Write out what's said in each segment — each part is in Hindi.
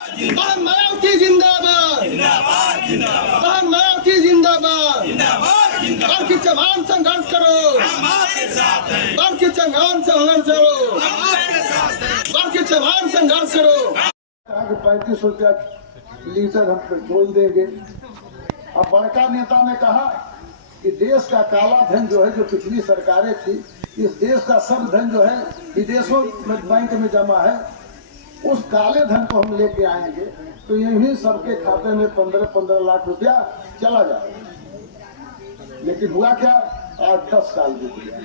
मायावती जिंदाबाद, मायावती जिंदाबाद। बाल की चमान संघर्ष करो, बाल की चमान संघर्ष करो, बाल की चमान संघर्ष करो। 35 रुपया लीटर हम पेट्रोल देंगे। अब बड़का नेता ने कहा कि देश का काला धन जो है, जो पिछली सरकारें थी, इस देश का सब धन जो है विदेशों में बैंक में जमा है, उस काले धन को हम लेके आएंगे तो यही सबके खाते में 15-15 लाख रुपया चला जाएगा। लेकिन हुआ क्या, आज 10 साल बीत गया,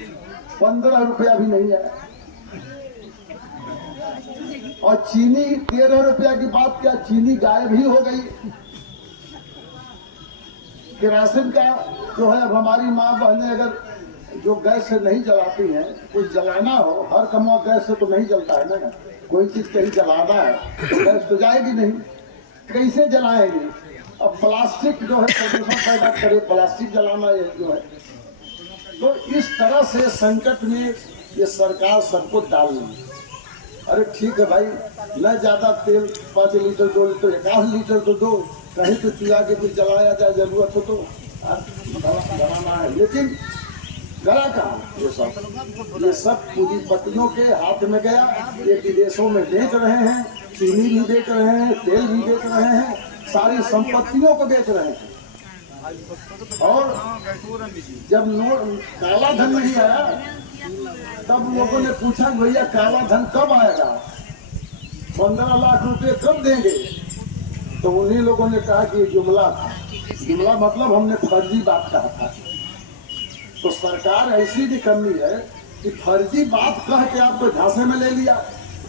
15 रुपया भी नहीं आया। और चीनी 13 रुपया की बात क्या, चीनी गायब ही हो गई। केरोसिन का जो है, अब हमारी माँ बहनें अगर जो गैस से नहीं जलाती हैं, कुछ जलाना हो, हर कमवा गैस से तो नहीं जलता है ना, कोई चीज कहीं जलाना है तो गैस तो जाएगी नहीं, कैसे जलाएंगे। अब प्लास्टिक जो है प्रदूषण पैदा करे, प्लास्टिक जलाना ये जो है, तो इस तरह से संकट में ये सरकार सबको डाल रही है। अरे ठीक है भाई, न ज्यादा तेल 5 लीटर 2 लीटर 1 लीटर तो दो, कहीं तो चुरा के कुछ जलाया जाए, जरूरत हो तो जलाना है। लेकिन गला कहाँ, ये सब पूंजीपतियों के हाथ में गया। ये विदेशों में बेच रहे हैं, चीनी भी बेच रहे हैं, तेल भी बेच रहे हैं, सारी संपत्तियों को बेच रहे हैं। और जब नोट काला धन नहीं आया, तब लोगों ने पूछा भैया काला धन कब आएगा, 15 लाख रुपए कब देंगे। तो उन्हीं लोगों ने कहा कि जुमला था। जुमला मतलब हमने फर्जी बात कहा था। तो सरकार ऐसी भी करनी है कि फर्जी बात कह के आपको झांसे में ले लिया,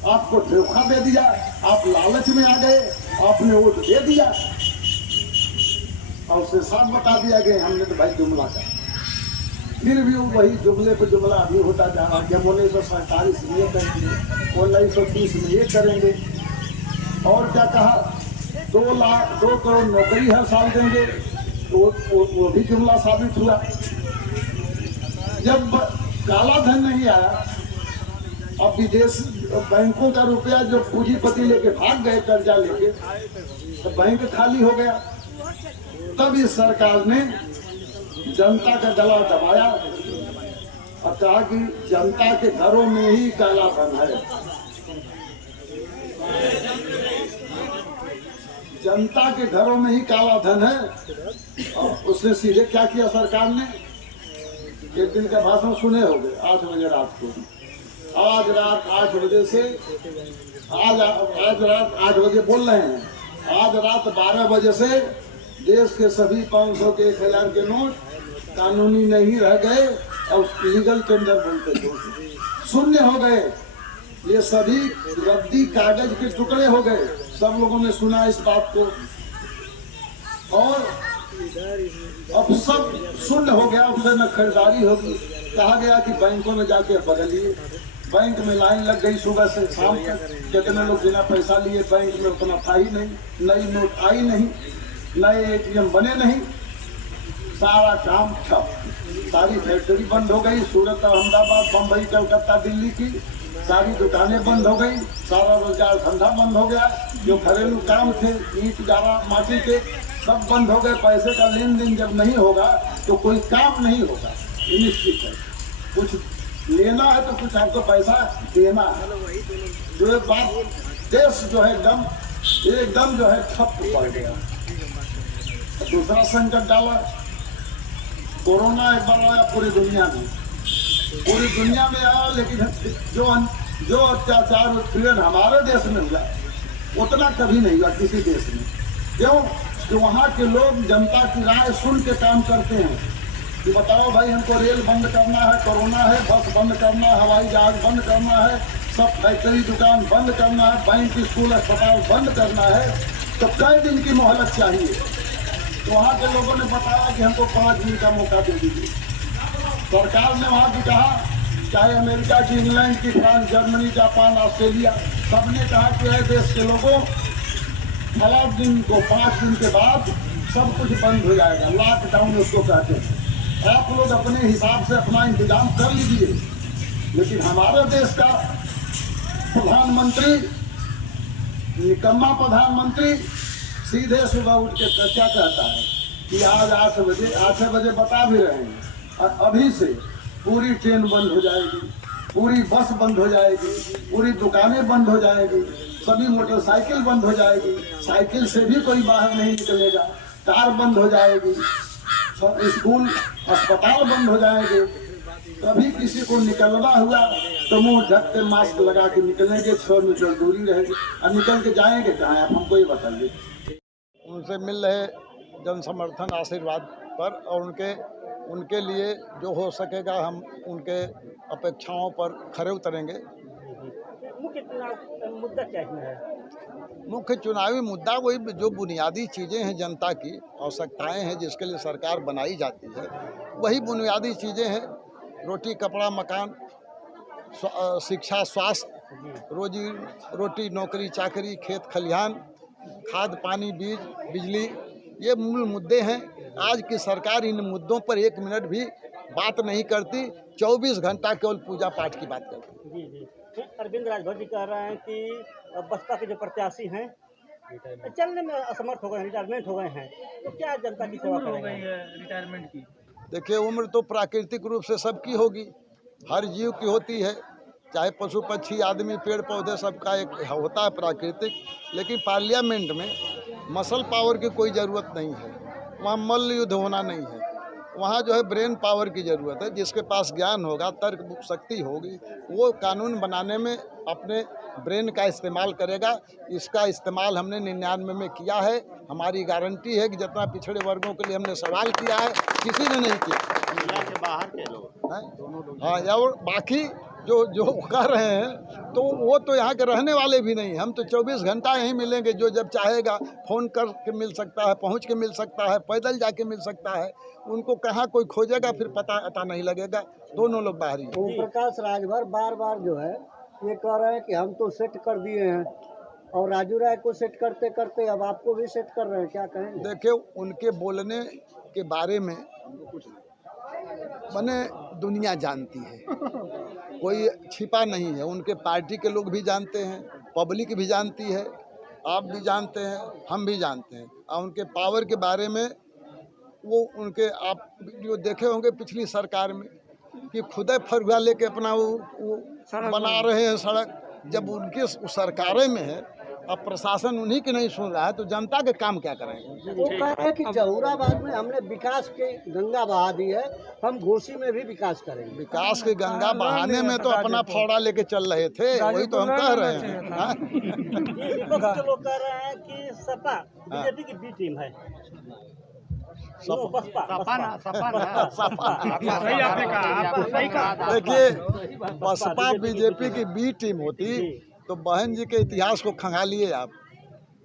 आपको धोखा दे दिया, आप लालच में आ गए, आपने वोट दे दिया और उसे साफ बता दिया गया हमने तो भाई जुमला कहा। फिर भी वही जुमले पे जुमला अभी होता जा रहा है। जब 1947 में ये करेंगे, 1930 में ये करेंगे, और क्या कहा 2 करोड़ नौकरी हर साल देंगे, तो वो भी जुमला साबित हुआ। जब काला धन नहीं आया, अब विदेश बैंकों का रुपया जो पूंजीपति लेके भाग गए कर्जा लेके, तो बैंक खाली हो गया। तब इस सरकार ने जनता का गला दबाया और कहा कि जनता के घरों में ही काला धन है। जनता के घरों में ही काला धन है। और उसने सीधे क्या किया सरकार ने, एक दिन का भाषण सुने होंगे 8 बजे रात को। आज रात 8 बजे से आज रात 8 बजे बोल रहे हैं, आज रात 12 बजे से देश के सभी 500 के 1000 के नोट कानूनी नहीं रह गए और लीगल टेंडर बोलते थे, शून्य हो गए। ये सभी रद्दी कागज के टुकड़े हो गए। सब लोगों ने सुना इस बात को, और अब सब शून्य हो गया। उससे न खरीदारी होगी। कहा गया कि बैंकों में जाके बदलिए। बैंक में लाइन लग गई सुबह से शाम तक, कितने लोग बिना पैसा लिए, बैंक में उतना था ही नहीं, नई नोट आई नहीं, नए ATM बने नहीं, सारा काम ठप, सारी फैक्ट्री बंद हो गई। सूरत, अहमदाबाद, बम्बई, कलकत्ता, दिल्ली की सारी दुकानें बंद हो गई, सारा रोजगार धंधा बंद हो गया। जो घरेलू काम थे, ईंट गारा माटी के, सब बंद हो गए। पैसे का लेन देन जब नहीं होगा तो कोई काम नहीं होगा, ये निश्चित है। कुछ लेना है तो कुछ आपको पैसा देना है। जो एक बात, देश जो है एकदम जो है ठप पड़ गया। दूसरा संकट डाला कोरोना, एक बार आया पूरी दुनिया में, आया। लेकिन जो अत्याचार उत्पीड़न हमारे देश में हुआ, उतना कभी नहीं हुआ किसी देश में। क्यों? कि वहाँ के लोग जनता की राय सुन के काम करते हैं कि बताओ भाई, हमको रेल बंद करना है, कोरोना है, बस बंद करना है, हवाई जहाज बंद करना है, सब फैक्ट्री दुकान बंद करना है, बैंक स्कूल अस्पताल बंद करना है, तो कई दिन की मोहलत चाहिए। तो वहाँ के लोगों ने बताया कि हमको 5 दिन का मौका दे दीजिए। सरकार ने वहाँ की कहा, चाहे अमेरिका की, इंग्लैंड की, फ्रांस, जर्मनी, जापान, ऑस्ट्रेलिया, सबने कहा कि है देश के लोगों, 5 दिन को 5 दिन के बाद सब कुछ बंद हो जाएगा। लॉकडाउन उसको कहते हैं। आप लोग अपने हिसाब से अपना इंतजाम कर लीजिए। लेकिन हमारे देश का प्रधानमंत्री निकम्मा प्रधानमंत्री सीधे सुबह उठ के क्या कहता है कि आज 8 बजे बता भी रहे हैं, और अभी से पूरी ट्रेन बंद हो जाएगी, पूरी बस बंद हो जाएगी, पूरी दुकानें बंद हो जाएगी, सभी मोटरसाइकिल बंद हो जाएगी, साइकिल से भी कोई बाहर नहीं निकलेगा, कार बंद हो जाएगी, स्कूल अस्पताल बंद हो जाएंगे। कभी किसी को निकलना हुआ तो मुंह ढक के मास्क लगा के निकलेंगे, 6 मीटर दूरी रहेगी, और निकल के जाएंगे कहाँ आप हमको ही बताइए। उनसे मिल रहे जन समर्थन आशीर्वाद पर, और उनके लिए जो हो सकेगा हम उनके अपेक्षाओं पर खरे उतरेंगे। मुख्य चुनाव मुद्दा क्या है? मुख्य चुनावी मुद्दा वही जो बुनियादी चीज़ें हैं, जनता की आवश्यकताएं हैं जिसके लिए सरकार बनाई जाती है, वही बुनियादी चीज़ें हैं। रोटी कपड़ा मकान, शिक्षा स्वास्थ्य, रोजी रोटी नौकरी चाकरी, खेत खलिहान, खाद पानी बीज बिजली, ये मूल मुद्दे हैं। आज की सरकार इन मुद्दों पर 1 मिनट भी बात नहीं करती, 24 घंटा केवल पूजा पाठ की बात करती। जी जी, अरविंद राजभर जी कह रहे हैं कि बसपा के जो प्रत्याशी हैं चलने में असमर्थ हो गए, रिटायरमेंट हो गए हैं, तो क्या जनता की सेवा करेंगे? रिटायरमेंट की देखिए, उम्र तो प्राकृतिक रूप से सबकी होगी, हर जीव की होती है, चाहे पशु पक्षी आदमी पेड़ पौधे, सबका एक होता है प्राकृतिक। लेकिन पार्लियामेंट में मसल पावर की कोई ज़रूरत नहीं है, वहाँ मल्ल युद्ध होना नहीं है, वहाँ जो है ब्रेन पावर की ज़रूरत है। जिसके पास ज्ञान होगा, तर्क शक्ति होगी, वो कानून बनाने में अपने ब्रेन का इस्तेमाल करेगा। इसका इस्तेमाल हमने 99 में किया है। हमारी गारंटी है कि जितना पिछड़े वर्गों के लिए हमने सवाल किया है, किसी ने नहीं किया। के बाहर के लोग हाँ, और बाकी जो कर रहे हैं तो वो तो यहाँ के रहने वाले भी नहीं। हम तो 24 घंटा यहीं मिलेंगे, जो जब चाहेगा फ़ोन करके मिल सकता है, पहुँच के मिल सकता है, पैदल जाके मिल सकता है। उनको कहाँ कोई खोजेगा, फिर पता नहीं लगेगा। दोनों लोग बाहरी। ओम प्रकाश राजभर बार जो है ये कह रहे हैं कि हम तो सेट कर दिए हैं, और राजू राय को सेट करते करते अब आपको भी सेट कर रहे हैं, क्या कहेंगे? देखिए, उनके बोलने के बारे में मैंने दुनिया जानती है, कोई छिपा नहीं है। उनके पार्टी के लोग भी जानते हैं, पब्लिक भी जानती है, आप भी जानते हैं, हम भी जानते हैं। और उनके पावर के बारे में वो उनके आप वीडियो देखे होंगे पिछली सरकार में कि खुदे फरुआ लेके अपना वो बना रहे हैं सड़क। जब उनके सरकारें में है, अब प्रशासन उन्हीं की नहीं सुन रहा है, तो जनता के काम क्या करेंगे? वो कह रहे हैं कि जहूराबाद में हमने विकास की गंगा बहा दी है, हम घोसी में भी विकास करेंगे। विकास की गंगा बहाने में तो अपना फौड़ा लेके चल रहे थे, वही तो हम कह रहे हैं। विपक्ष के लोग कह रहे हैं कि सपा बीजेपी की बी टीम है। देखिए, बसपा बीजेपी की बी टीम होती तो बहन जी के इतिहास को खंगालिए आप।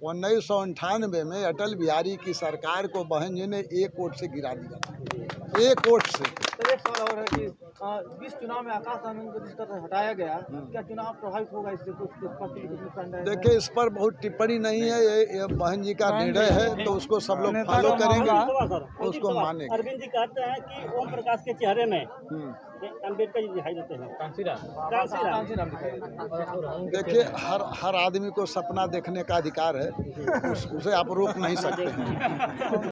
1998 में अटल बिहारी की सरकार को बहन जी ने 1 वोट से गिरा दिया, 1 वोट से। एक सवाल और है कि इस चुनाव में आकाश आनंद को जिस तरह हटाया गया, क्या चुनाव प्रभावित होगा इससे? कुछ देखिए, इस पर बहुत टिप्पणी नहीं है, ये बहन जी का निर्णय है, तो उसको सब लोग फॉलो करेंगे, उसको मानेंगे। अरविंद जी कहते हैं कि ओम प्रकाश के चेहरे में अम्बेडकर जी दिखाई देते हैं। देखिए, हर आदमी को सपना देखने का अधिकार है, उसे आप रोक नहीं सकते हैं।